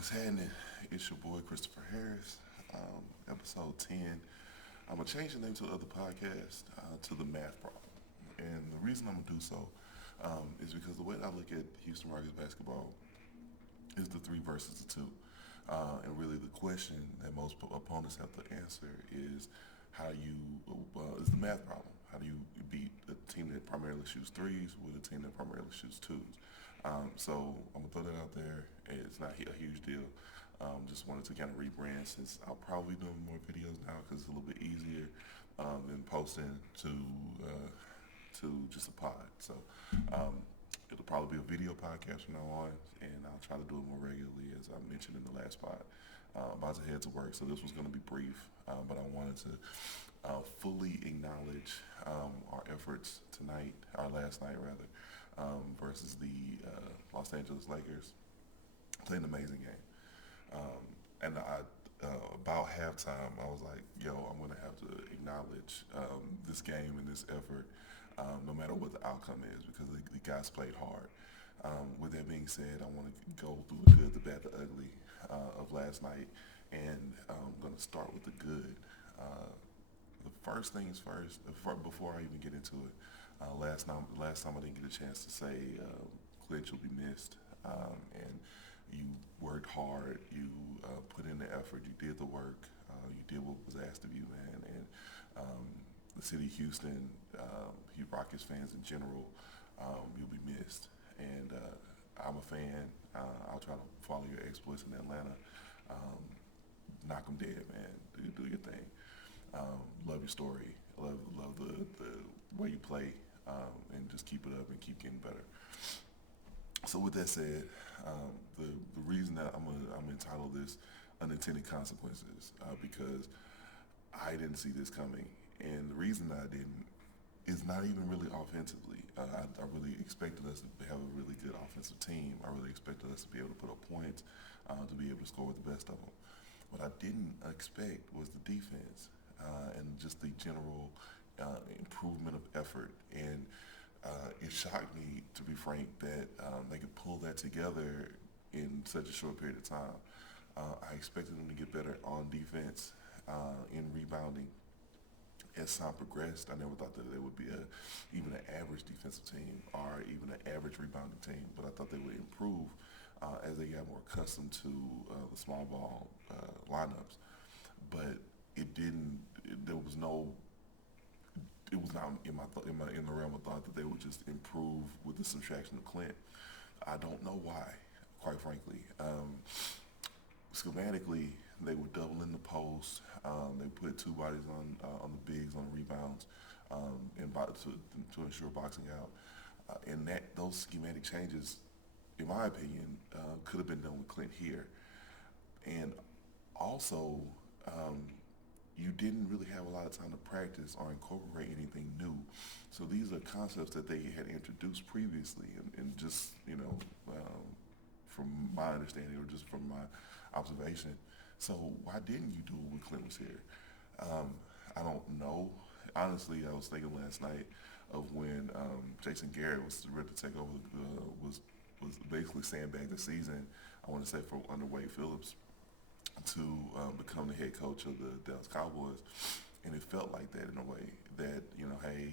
What's happening? It's your boy Christopher Harris, episode 10. I'm going to change the name to the other podcast to The Math Problem. And the reason I'm going to do so is because the way that I look at Houston Rockets basketball is the three versus the two. And really the question that most opponents have to answer is is the math problem. How do you beat a team that primarily shoots threes with a team that primarily shoots twos? So I'm gonna throw that out there. It's not a huge deal. Just wanted to kind of rebrand since I'll probably be doing more videos now because it's a little bit easier than posting to just a pod. So um, it'll probably be a video podcast from now on, and I'll try to do it more regularly as I mentioned in the last pod. I'm about to head to work, so this was going to be brief, but I wanted to fully acknowledge our efforts tonight, our last night rather, versus the Los Angeles Lakers. Played an amazing game. And about halftime, I was like, yo, I'm going to have to acknowledge this game and this effort, no matter what the outcome is, because the guys played hard. With that being said, I want to go through the good, the bad, the ugly of last night, and I'm going to start with the good. The first things first, before I even get into it, last time I didn't get a chance to say, Clint, you'll be missed, and you worked hard, you put in the effort, you did the work, you did what was asked of you, man, and the city of Houston, Rockets fans in general, you'll be missed. And I'm a fan. I'll try to follow your exploits in Atlanta. Knock them dead, man. Do your thing. Love your story. Love the way you play, and just keep it up and keep getting better. So with that said, the reason that I'm entitled this unintended consequences because I didn't see this coming, and the reason that I didn't is not even really offensively. I really expected us to have a really good offensive team. I really expected us to be able to put up points, to be able to score with the best of them. What I didn't expect was the defense and just the general improvement of effort. And it shocked me, to be frank, that they could pull that together in such a short period of time. I expected them to get better on defense, in rebounding. As time progressed, I never thought that they would be even an average defensive team or even an average rebounding team, but I thought they would improve as they got more accustomed to the small ball lineups. But it didn't. There was no. It was not in the realm of thought that they would just improve with the subtraction of Clint. I don't know why, quite frankly. Schematically, they were doubling the post. They put two bodies on the bigs on rebounds, to ensure boxing out. And those schematic changes, in my opinion, could have been done with Clint here. And also, you didn't really have a lot of time to practice or incorporate anything new. So these are concepts that they had introduced previously, and just from my understanding or just from my observation. So why didn't you do it when Clint was here? I don't know. Honestly, I was thinking last night of when Jason Garrett was ready to take over, was basically sandbag the season. I want to say for under Wade Phillips to become the head coach of the Dallas Cowboys, and it felt like that in a way that hey,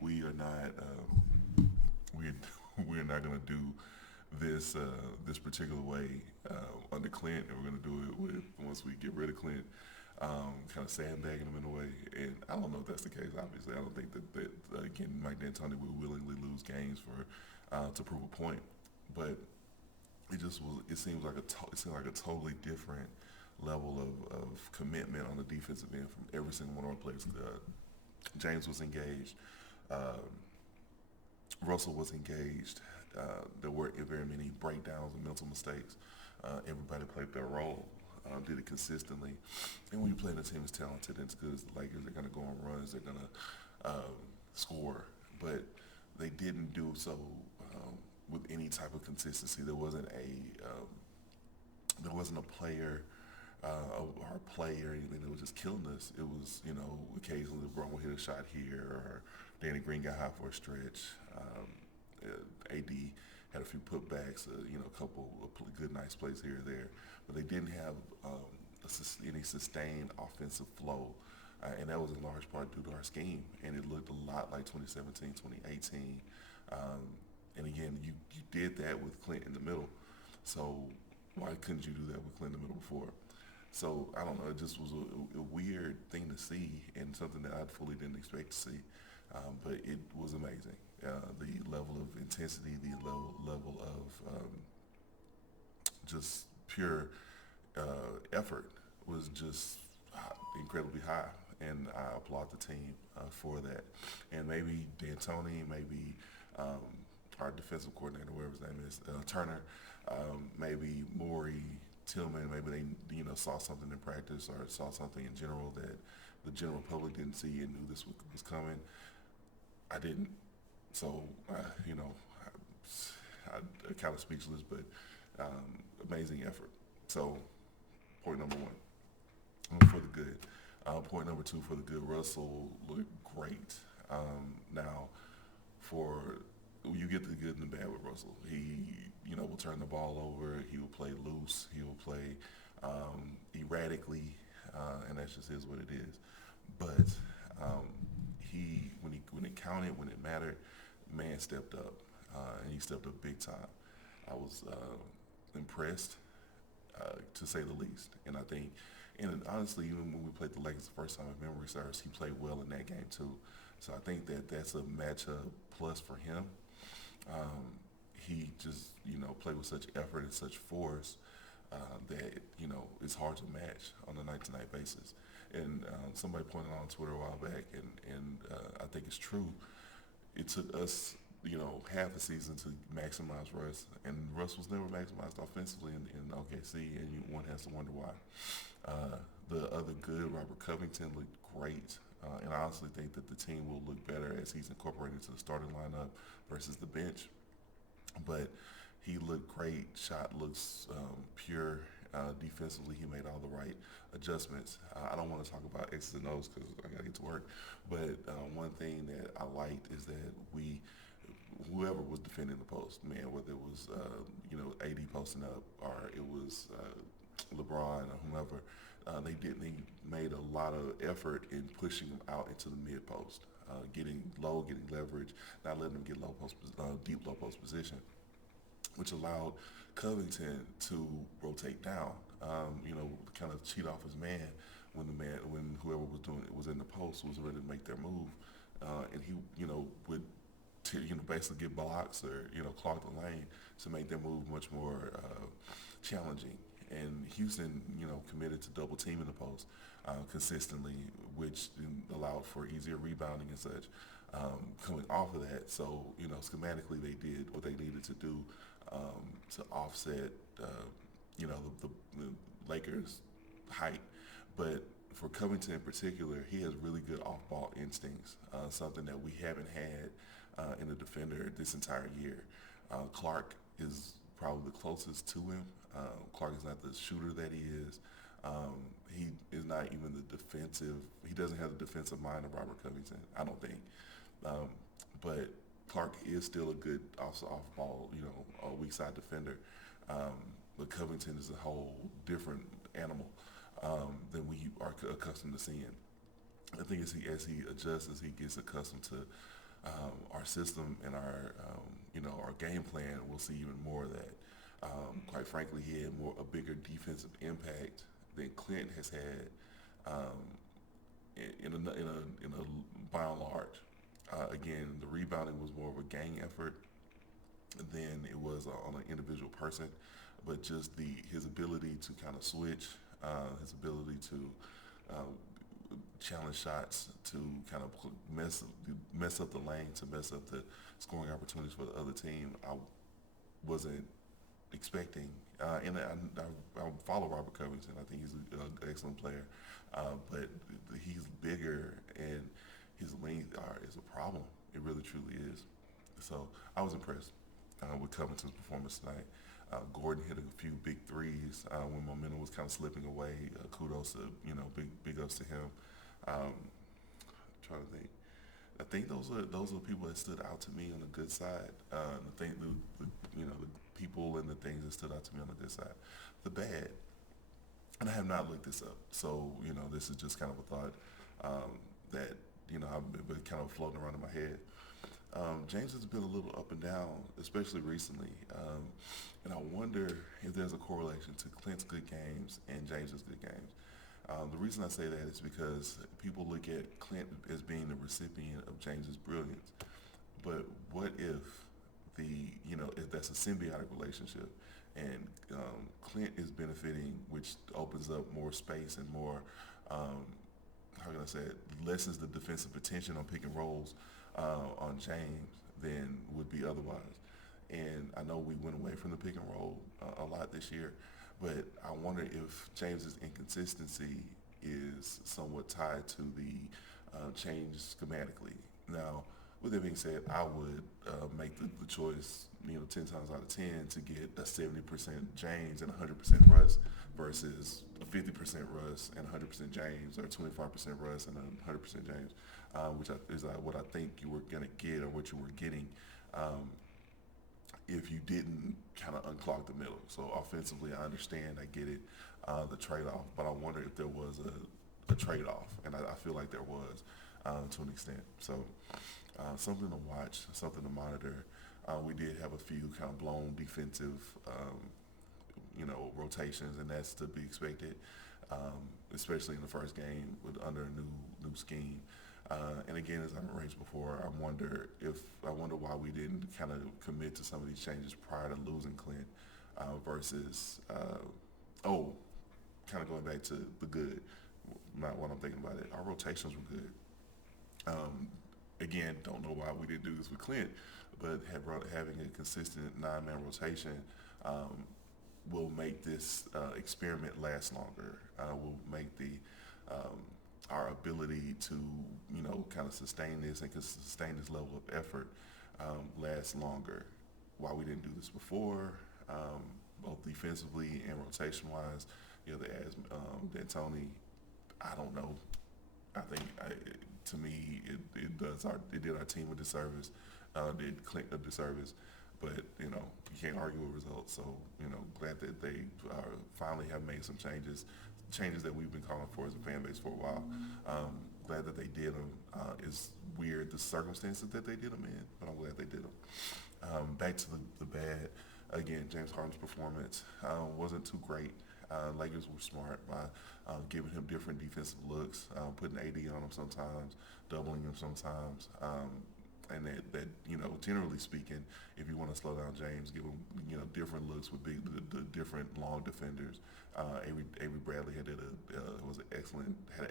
we are not we're not going to do this particular way under Clint, and we're going to do it with once we get rid of Clint, kind of sandbagging him in a way. And I don't know if that's the case. Obviously, I don't think that again, Mike D'Antoni would willingly lose games to prove a point, but it just was. It seemed like a totally different level of commitment on the defensive end from every single one of our players. James was engaged. Russell was engaged. There weren't very many breakdowns and mental mistakes. Everybody played their role, did it consistently. And when you play in a team as talented and as good as the Lakers, they're going to go on runs, they're going to score. But they didn't do so with any type of consistency. There wasn't a player or play or anything that was just killing us. It was, occasionally LeBron would hit a shot here, or Danny Green got hot for a stretch. AD had a few putbacks, a couple of good nice plays here or there, but they didn't have any sustained offensive flow. And that was in large part due to our scheme, and it looked a lot like 2017, 2018. Um, and again, you did that with Clint in the middle, so why couldn't you do that with Clint in the middle before? So I don't know. It just was a weird thing to see, and something that I fully didn't expect to see. But it was amazing. The level of intensity, the level of just pure effort was just incredibly high, and I applaud the team for that. And maybe D'Antoni, maybe our defensive coordinator, whatever his name is, Turner, maybe Morey, Tillman, maybe they saw something in practice or saw something in general that the general public didn't see and knew this was coming. I didn't, so I kind of speechless, but amazing effort. So point number one for the good. Point number two for the good. Russell looked great. Now, for you get the good and the bad with Russell. He, will turn the ball over. He will play loose. He will play erratically, and that's just is what it is. But when it counted, when it mattered, man stepped up, and he stepped up big time. I was impressed, to say the least. And I think, and honestly, even when we played the Lakers the first time, if memory serves, he played well in that game too. So I think that's a matchup plus for him. He just, played with such effort and such force that, it's hard to match on a night-to-night basis. And somebody pointed out on Twitter a while back, and I think it's true. It took us, half the season to maximize Russ, and Russ was never maximized offensively in OKC, and one has to wonder why. The other good, Robert Covington, looked great. And I honestly think that the team will look better as he's incorporated into the starting lineup versus the bench. But he looked great. Shot looks pure. Defensively, he made all the right adjustments. I don't want to talk about X's and O's because I got to get to work. But one thing that I liked is that whoever was defending the post, man, whether it was, AD posting up or it was LeBron or whomever, they made a lot of effort in pushing them out into the mid post, getting low, getting leverage, not letting them get deep low post position, which allowed Covington to rotate down, kind of cheat off his man when whoever was doing it was in the post was ready to make their move, and he would basically get blocks or clog the lane to make their move much more challenging. And Houston, committed to double teaming the post consistently, which allowed for easier rebounding and such. Coming off of that, so schematically they did what they needed to do to offset, the Lakers' height. But for Covington in particular, he has really good off-ball instincts, something that we haven't had in a defender this entire year. Clark is probably the closest to him. Clark is not the shooter that he is. He is not even the defensive. He doesn't have the defensive mind of Robert Covington, I don't think. But Clark is still a good off-ball, weak side defender. But Covington is a whole different animal than we are accustomed to seeing. I think as he adjusts, as he gets accustomed to our system and our game plan, we'll see even more of that. Quite frankly, he had a bigger defensive impact than Clint has had in a by and large. Again, the rebounding was more of a gang effort than it was on an individual person, but just his ability to kind of switch, his ability to challenge shots, to kind of mess up the lane, to mess up the scoring opportunities for the other team. I wasn't expecting, and I follow Robert Covington. I think he's an excellent player, but he's bigger and his length is a problem. It really truly is. So I was impressed with Covington's performance tonight. Gordon hit a few big threes when momentum was kind of slipping away. Kudos to big ups to him. Trying to think. I think those are the people that stood out to me on the good side. The people and the things that stood out to me on the good side. The bad, and I have not looked this up, so this is just kind of a thought that I've been kind of floating around in my head. James has been a little up and down, especially recently, and I wonder if there's a correlation to Clint's good games and James's good games. The reason I say that is because people look at Clint as being the recipient of James's brilliance, but what if if that's a symbiotic relationship, and Clint is benefiting, which opens up more space and more, how can I say it, lessens the defensive attention on pick and rolls on James than would be otherwise. And I know we went away from the pick and roll a lot this year, but I wonder if James's inconsistency is somewhat tied to the change schematically. Now, with that being said, I would make the choice, 10 times out of 10 to get a 70% James and 100% Russ versus a 50% Russ and 100% James, or 25% Russ and 100% James, which is what I think you were going to get, or what you were getting if you didn't kind of unclog the middle. So offensively, I understand, I get it, the trade-off, but I wonder if there was a trade-off, and I feel like there was to an extent. So something to watch, something to monitor. We did have a few kind of blown defensive, rotations, and that's to be expected, especially in the first game under a new scheme. And again, as I've raised before, I wonder why we didn't kind of commit to some of these changes prior to losing Clint, versus kind of going back to the good. Not what I'm thinking about it. Our rotations were good. Again, don't know why we didn't do this with Clint, but having a consistent 9-man rotation will make this experiment last longer. Will make our ability to kind of sustain this and sustain this level of effort last longer. Why we didn't do this before, both defensively and rotation wise, they asked D'Antoni. I don't know. I think to me it did our team a disservice, did Clint a disservice. But you can't argue with results. So glad that they finally have made some changes that we've been calling for as a fan base for a while. Glad that they did them. It's weird the circumstances that they did them in, but I'm glad they did them. Back to the bad. Again, James Harden's performance wasn't too great. Lakers were smart by giving him different defensive looks, putting AD on him sometimes, doubling him sometimes. And that generally speaking, if you want to slow down James, give him different looks with the different long defenders. Avery Bradley had an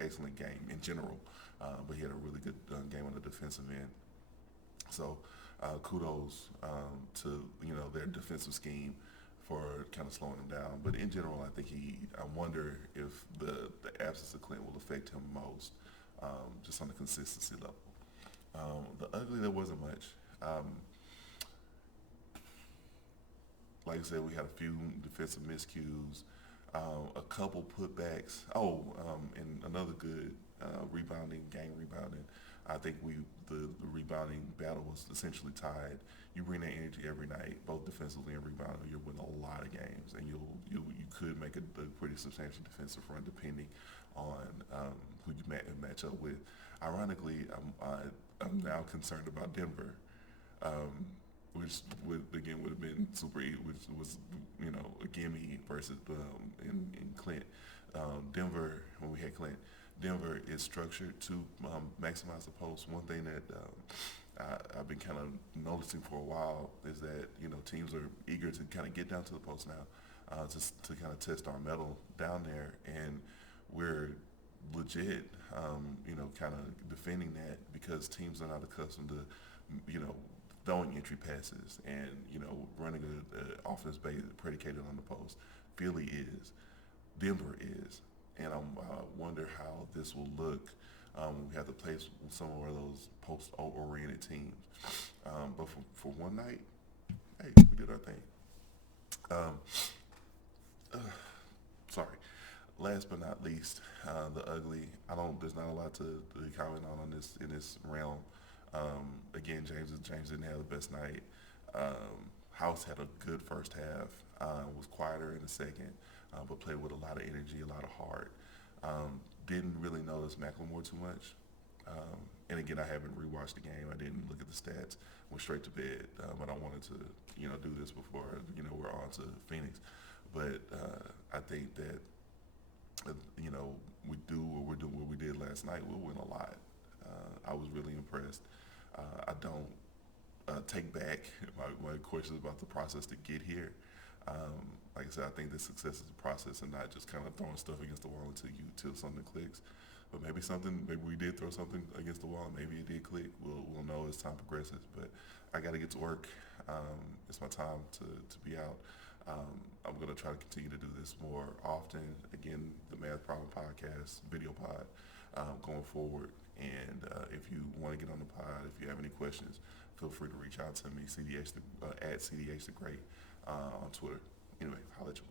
excellent game in general, but he had a really good game on the defensive end. So kudos to their defensive scheme for kind of slowing him down. But in general, I wonder if the absence of Clint will affect him most, just on the consistency level. The ugly, there wasn't much. Like I said, we had a few defensive miscues, a couple putbacks. And another good gang rebounding. I think the rebounding battle was essentially tied. You bring that energy every night, both defensively and rebounding, you'll win a lot of games, and you could make a pretty substantial defensive run depending on who you match up with. Ironically, I'm now concerned about Denver, which would have been super easy, which was a gimme versus in Clint. Denver, when we had Clint, Denver is structured to maximize the post. One thing that I've been kind of noticing for a while is that teams are eager to kind of get down to the post now, just to kind of test our mettle down there, and we're legit, kind of defending that because teams are not accustomed to, throwing entry passes and, running an offense predicated on the post. Philly is. Denver is. And I wonder how this will look when we have to play some of those post-oriented teams. But for one night, hey, we did our thing. Sorry. Last but not least, the ugly. There's not a lot to comment on in this realm. Again, James didn't have the best night. House had a good first half. Was quieter in the second, but played with a lot of energy, a lot of heart. Didn't really notice Macklemore too much. And again, I haven't rewatched the game. I didn't look at the stats. Went straight to bed. But I wanted to, do this before, we're on to Phoenix. But I think that, we do what we're doing, what we did last night. We'll win a lot. I was really impressed. I don't take back my questions about the process to get here. Like I said, I think the success is a process and not just kind of throwing stuff against the wall until something clicks. But maybe we did throw something against the wall. Maybe it did click. We'll know as time progresses. But I got to get to work. It's my time to be out. I'm going to try to continue to do this more often. Again, the Math Problem Podcast, video pod, going forward. And if you want to get on the pod, if you have any questions, feel free to reach out to me, at CDH the Great on Twitter. Anyway, holla at you.